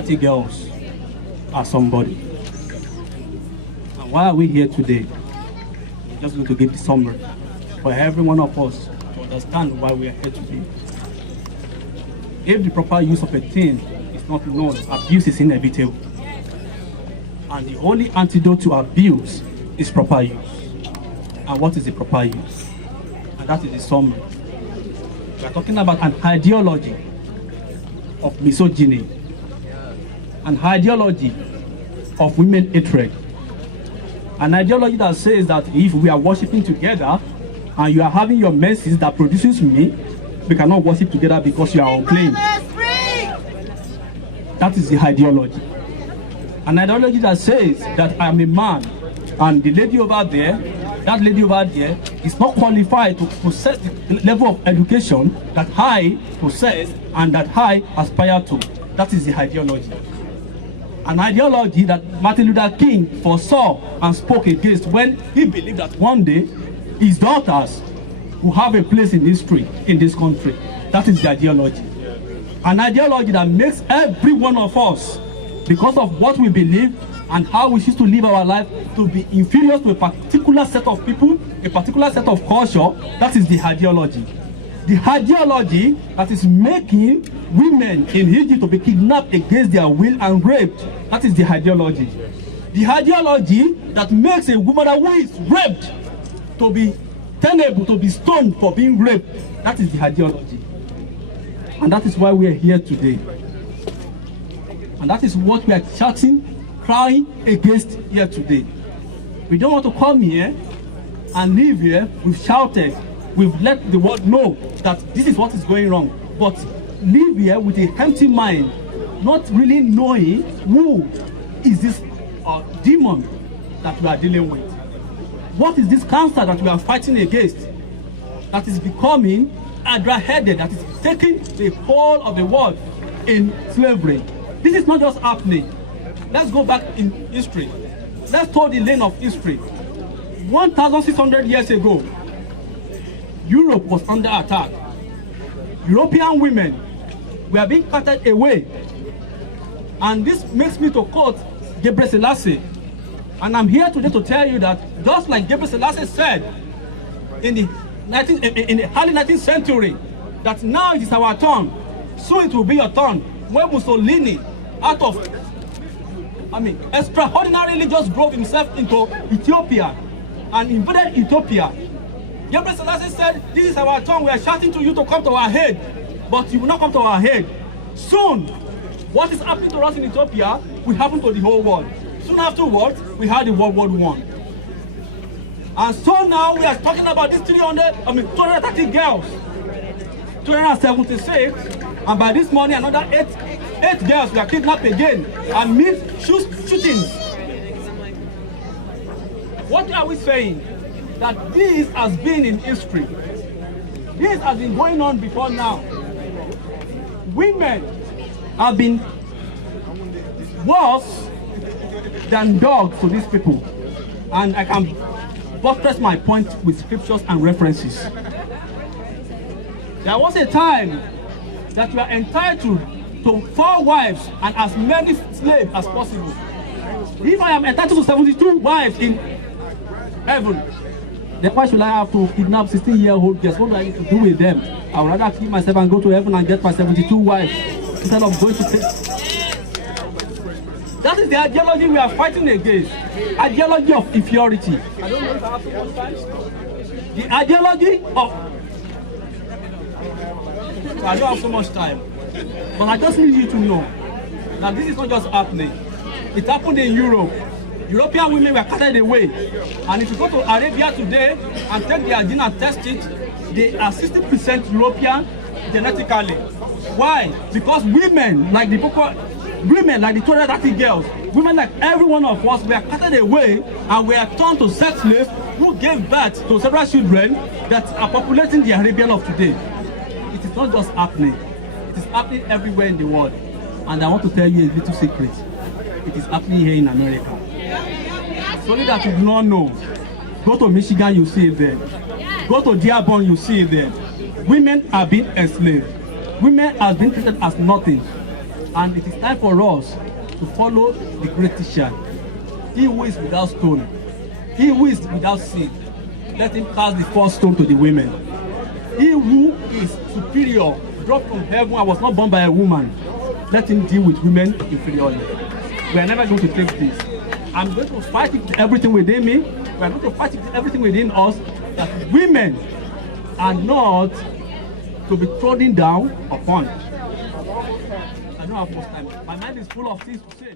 30 girls are somebody. And why are we here today? We're just going to give the summary for every one of us to understand why we are here today. If the proper use of a thing is not known, abuse is inevitable. And the only antidote to abuse is proper use. And what is the proper use? And that is the summary. We are talking about an ideology of misogyny, an ideology of women hatred, an ideology that says that if we are worshiping together and you are having your menses that produces me, we cannot worship together because you are unclean. That is the ideology. An ideology that says that I am a man and the lady over there, that lady over there is not qualified to possess the level of education that I possess and that I aspire to. That is the ideology. An ideology that Martin Luther King foresaw and spoke against when he believed that one day his daughters will have a place in history in this country. That is the ideology. An ideology that makes every one of us, because of what we believe and how we choose to live our life, to be inferior to a particular set of people, a particular set of culture. That is the ideology. The ideology that is making women in Egypt to be kidnapped against their will and raped. That is the ideology. The ideology that makes a woman who is raped to be tenable, to be stoned for being raped. That is the ideology. And that is why we are here today. And that is what we are shouting, crying against here today. We don't want to come here and live here. We've shouted, we've let the world know that this is what is going wrong. But live here with a empty mind, not really knowing who is this demon that we are dealing with. What is this cancer that we are fighting against that is becoming hydra-headed, that is taking the whole of the world in slavery? This is not just happening. Let's go back in history. Let's tour the lane of history. 1,600 years ago, Europe was under attack. European women were being carted away. And this makes me to quote Gebre Selassie. And I'm here today to tell you that just like Gebre Selassie said in the early 19th century, that now it is our turn, soon it will be your turn. When Mussolini, out of, extraordinarily just drove himself into Ethiopia and invaded Ethiopia, Gebre Selassie said, this is our turn, we are shouting to you to come to our head, but you will not come to our head. Soon, what is happening to us in Ethiopia will happen to the whole world. Soon afterwards, we had the World War I. And so now we are talking about these 230 girls, 276, and by this morning another eight girls were kidnapped again amid shootings. What are we saying? That this has been in history. This has been going on before now. Women have been worse than dogs to these people. And I can buttress my point with scriptures and references. There was a time that we are entitled to 4 wives and as many slaves as possible. If I am entitled to 72 wives in heaven, then why should I have to kidnap 16-year-old girls? What do I need to do with them? I would rather kill myself and go to heaven and get my 72 wives instead of going to take. That is the ideology we are fighting against. Ideology of inferiority. I don't know if I have too much time. The ideology of... I don't have so much time. But I just need you to know that this is not just happening. It happened in Europe. European women were carted away. And if you go to Arabia today and take their gene and test it, they are 60% European genetically. Why? Because women like the 230 girls, women like every one of us were carted away and were turned to sex slaves who gave birth to several children that are populating the Arabian of today. It is not just happening. It is happening everywhere in the world. And I want to tell you a little secret. It is happening here in America. It's only that you do not know. Go to Michigan, you see it there. Go to Dearborn, you see it there. Women are being enslaved. Women are being treated as nothing. And it is time for us to follow the great teacher. He who is without stone, he who is without sin, let him cast the first stone to the women. He who is superior, dropped from heaven and was not born by a woman, let him deal with women inferiorly. We are never going to take this. I'm going to fight it with everything within me. We are going to fight it with everything within us, that women are not to be trodden down upon. I don't have much time. My mind is full of things to say.